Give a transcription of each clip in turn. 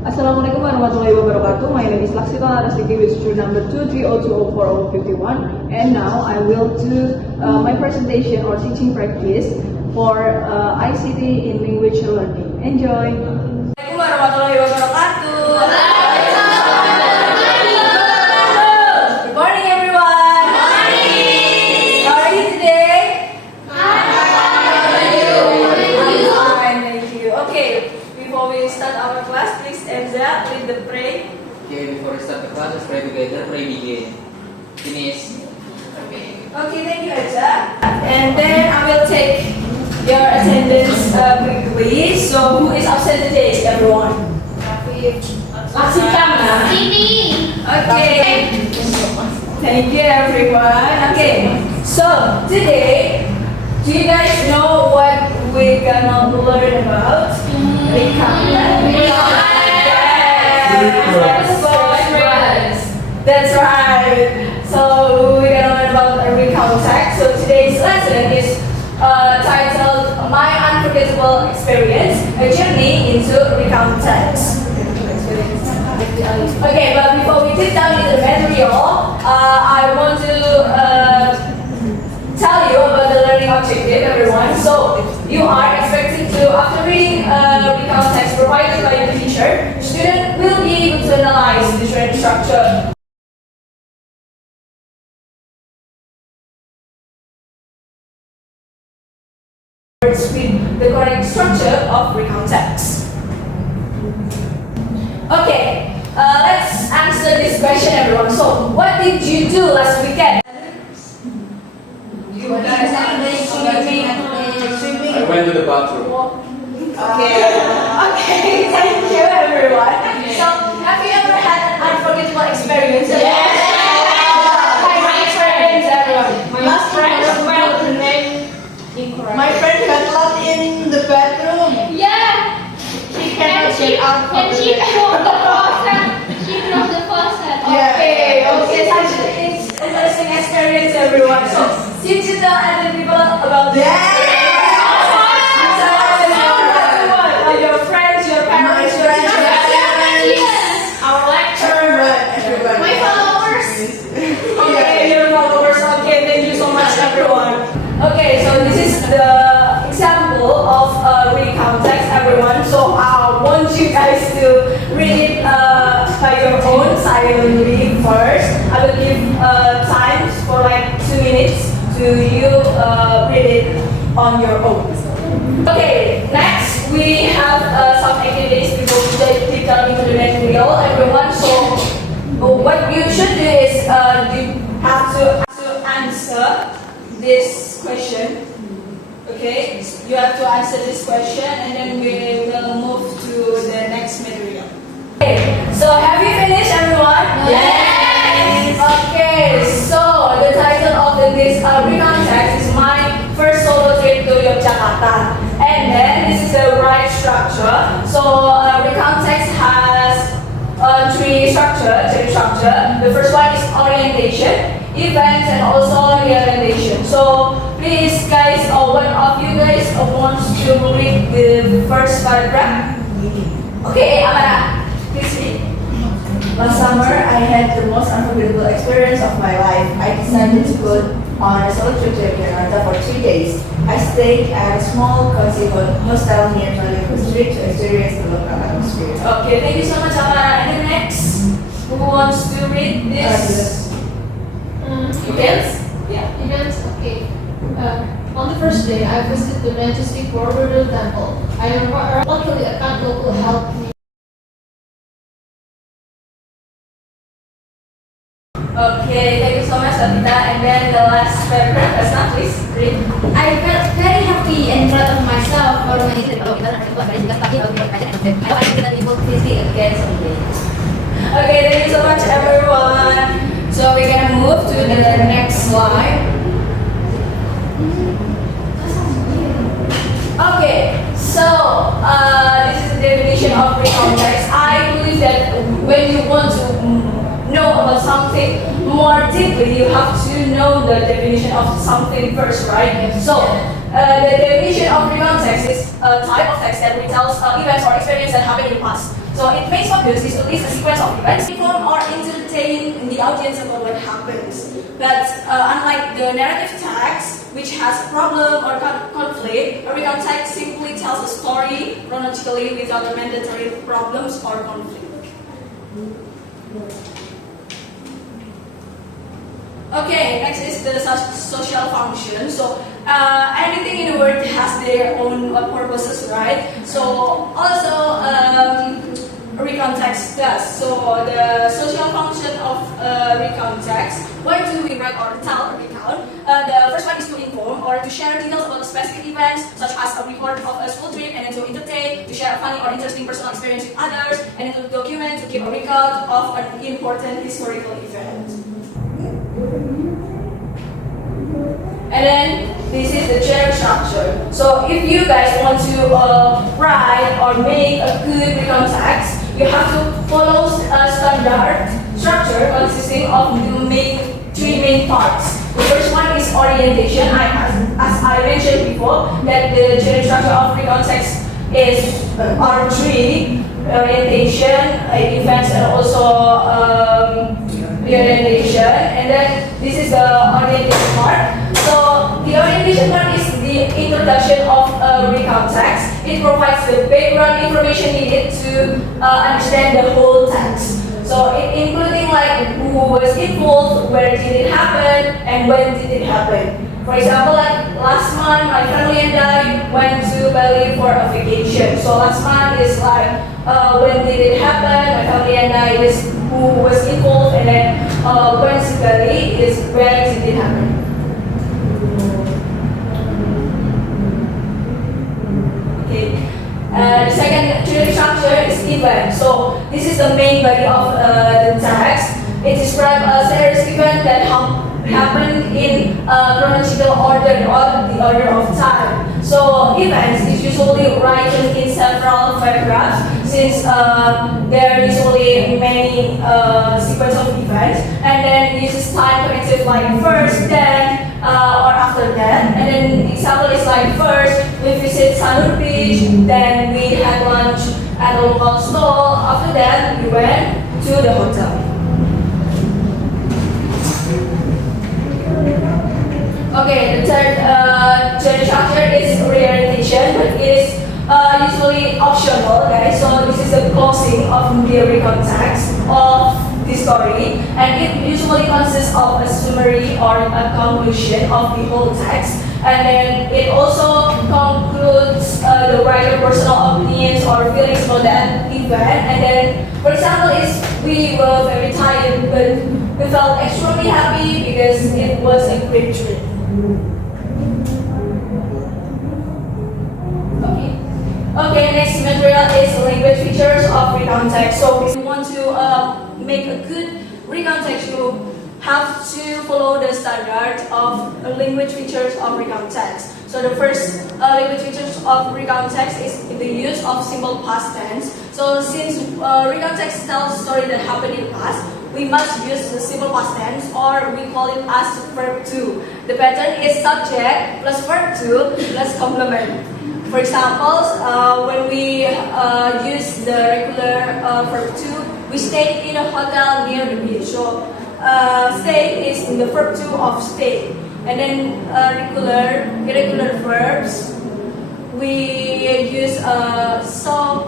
Assalamualaikum warahmatullahi wabarakatuh. My name is Laksita Larastiti with student number 230204051, and now I will do my presentation or teaching practice for ICT in language learning. Enjoy. Assalamualaikum warahmatullahi wabarakatuh. Good morning, everyone. Good morning. How are you today? Fine, thank you. Okay, before we start our class, please Enza lead the pray. Okay, before we start the class, let's pray together. Pray begin. Finish. Okay, thank you, Enza. And then I will take your attendance quickly. So, who is absent today, everyone? Laksita. Sini. Okay. Thank you, everyone. Okay. So, today, do you guys know what we're gonna learn about? Recount. That's right. So we're gonna learn about a recount text. So today's lesson is titled "My Unforgettable Experience: A Journey into Recount Text." Okay, but before we dig down into the material, I want to tell you about the learning objective, everyone. So you are expected to, after reading recount text provided by your teacher, student will be able to analyze the different structure. With the correct structure of recount text. Okay, let's answer this question, everyone. So, what did you do last weekend? You guys have been swimming. I went to the bathroom. Okay. Okay, thank you, everyone. So, have you ever had an unforgettable experience? Yes. My friends, everyone. My friend got locked in the bathroom. Yeah. She cannot get out of And the she bathroom. closed the faucet. She closed the faucet. Okay, such an interesting experience, everyone. So, did you tell other people about this? Your friends, your parents, your teachers, Our lecturer, everyone. My followers. okay, your followers. Okay, thank you so much, everyone. Okay, so this is the example of recount text, everyone. So I want you guys to read it by your own silently first. I will give time for like 2 minutes to you read it on your own. Okay, next we have some activities before we dig down into the material, everyone. So what you should do is you have to answer this question. Okay, you have to answer this question, and then we will move to the next material. Okay, so have you finished, everyone? Yes. Okay, so the title of this recount text is "My First Solo Trip to Yogyakarta," and then this is the right structure. So recount text has three structure. The first one is orientation, events, and also reorientation. So please, guys, one of you guys wants to read the first paragraph. Okay, Amara, please read. Last summer, I had the most unforgettable experience of my life. I decided to go on a solo trip to Yogyakarta for 3 days. I stayed at a small cozy hostel near Malibu Street to experience the local atmosphere. Okay, thank you so much, Amara. And the next, who wants to read this? Events. Yeah. Events. Okay. On the first day, I visited the majestic Borobudur Temple. Luckily, a cat local helped me. Okay, thank you so much, Laksita. And then the last paragraph, Asna, please read. I felt very happy and proud of myself for managing kalau kita nanti buat juga pagi atau buat kerja nanti. Ayo kita able to see again someday. Okay, thank you so much, everyone. So we're gonna move to the next slide. Okay, so this is the definition of recount text. I believe that when you want to know about something more deeply, you have to know the definition of something first, right? So the definition of recount text is a type of text that retells events or experiences that happened in the past. So So its main focus is to list a sequence of events, inform or entertain the audience about what happens. But unlike the narrative text, which has a problem or conflict, a recount text simply tells a story chronologically without the mandatory problems or conflict. Okay, next is the social function. So anything in the world has their own purposes, right? So also recount text does. So the social function of recount text. Why do we write or tell a recount? The first one is to inform or to share details about specific events, such as a report of a school trip, and then to entertain, to share a funny or interesting personal experience with others, and then to document, to keep a record of an important historical event. And then this is the chair structure. So if you guys want to write or make a good recount text, you have to follow a standard structure consisting of three main parts. The first one is orientation. As I mentioned before, that the chair structure of recount text is R3, orientation, events, and also reorientation. And then this is the orientation part. So the orientation part is the introduction of a recount text. It provides the background information needed to understand the whole text. So including like who was involved, where did it happen, and when did it happen. For example, like last month, my family and I went to Bali for a vacation. So last month is like when did it happen, my family and I is who was involved, and then when to Bali is where did it happen. The second theory structure is event. So this is the main body of the text. It describes a series event that happened in chronological order or the order of time. So events is usually written in several paragraphs since there are usually many sequence of events, and then uses time connected like first, then, or after that. And then the example is like first we visit Sanur Beach, then we had lunch at a local stall. After that we went to the hotel. Okay, the third structure is reorientation, but it is usually optional, guys. So this is the closing of the recount text of the story, and it usually consists of a summary or a conclusion of the whole text, and then it also concludes the writer's personal opinions or feelings about that event. And then, for example, is we were very tired, but we felt extremely happy because it was a great trip. Okay, next material is language features of recount text. So if you want to make a good recount text, you have to follow the standard of language features of recount text. So the first language features of recount text is the use of simple past tense. So since recount text tells a story that happened in the past, we must use the simple past tense, or we call it as verb to. The pattern is subject plus verb to plus complement. For example, when we use the regular verb to, we stayed in a hotel near the beach. So stay is in the verb to of stay. And then irregular verbs, we use I saw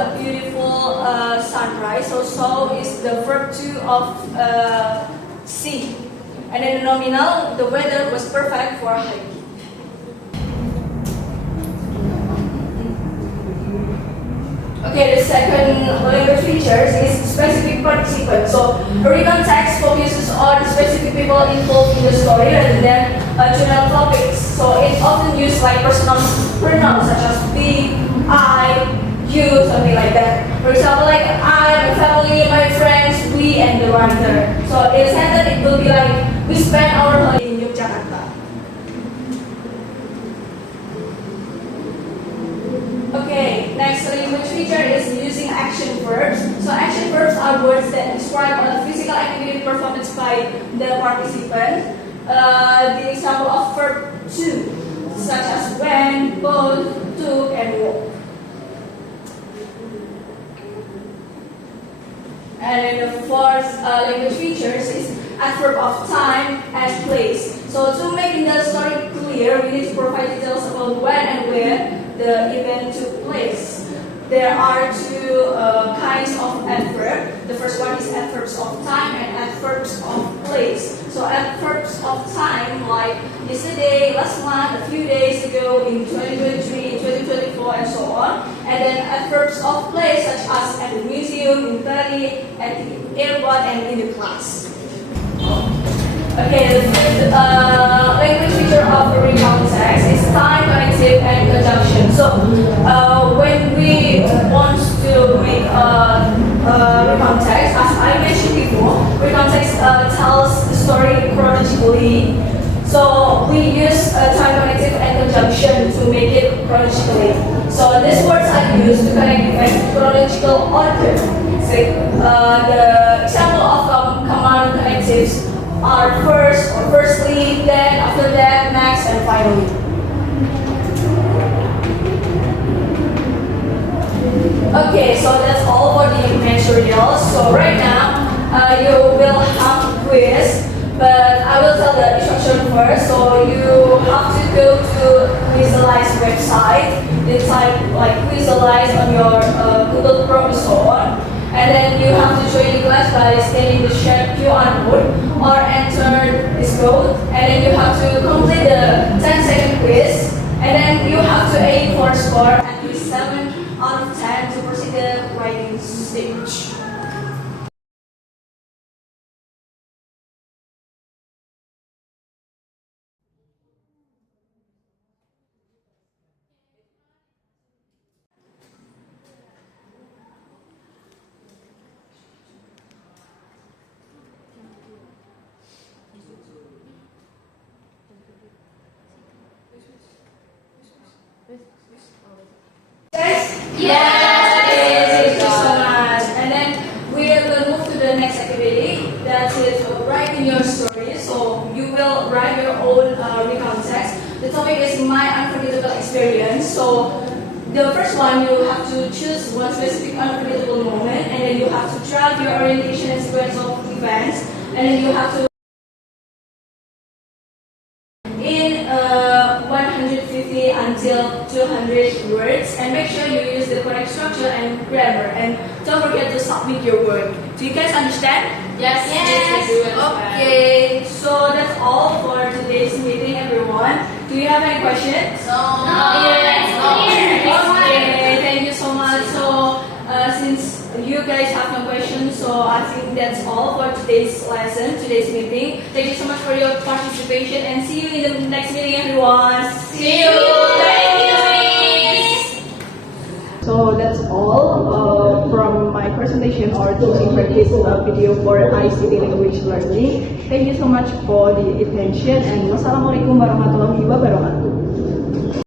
a beautiful sunrise. So saw is the verb to of see. And then the nominal, the weather was perfect for hiking. Okay, the second language features is specific participant. So recount text focuses on specific people involved in the story rather than general topics. So it often uses like personal pronouns such as we, I, you, something like that. For example, like I, my family, my friends, we, and the writer. So in a sentence, it will be like we spent our holiday in Yogyakarta. Okay, next language feature is using action verbs. So action verbs are words that describe a physical activity performed by the participant. The example of verb to, such as went, both, took, and walked. And then the fourth language features is adverb of time and place. So to make the story clear, we need to provide details about when and where the event took place. There are two kinds of adverb. The first one is adverbs of time and adverbs of place. So adverbs of time like yesterday, last month, a few days ago, in 2023, 2024, and so on. And then adverbs of place such as at the museum, in Bali, at the airport, and in the class. Okay, the fifth language feature of the recount text is time, connective, and conjunction. So when we want to make a recount text, as I mentioned before, recount text tells the story chronologically. So we use time, connective, and conjunction to make it chronologically. So these words are used to connect events chronological order. So the example of command connectives are first or firstly, then, after that, next, and finally. Okay, so that's all for the materials. So right now, you will have a quiz, but I will tell the instruction first. So you have to go to Quizalize website. You type like Quizalize on your Google Chrome and so on. And then you have to join the class by scanning the shared QR code or enter this code. And then you have to complete the 10-second quiz. And then you have to aim for a score at least 7 out of 10 to proceed the writing stage. Yes. Thank you so much. And then we will move to the next activity. That is writing your story. So you will write your own recount text. The topic is my unforgettable experience. So the first one, you have to choose one specific unforgettable moment, and then you have to track your orientation and sequence of events, and then you have to in 150 until 200 words, and make sure you use the correct structure and grammar, and don't forget to submit your work. Do you guys understand? Yes. Okay, so that's all for today's meeting, everyone. Do you have any questions? No. Okay, thank you so much. So since you guys have no questions, so I think that's all for today's lesson, today's meeting. Thank you so much for your participation, and see you in the next meeting, everyone. See you. Thank you, Miss. So that's all from my presentation or teaching practice video for ICT language learning. Thank you so much for the attention, and wassalamualaikum warahmatullahi wabarakatuh.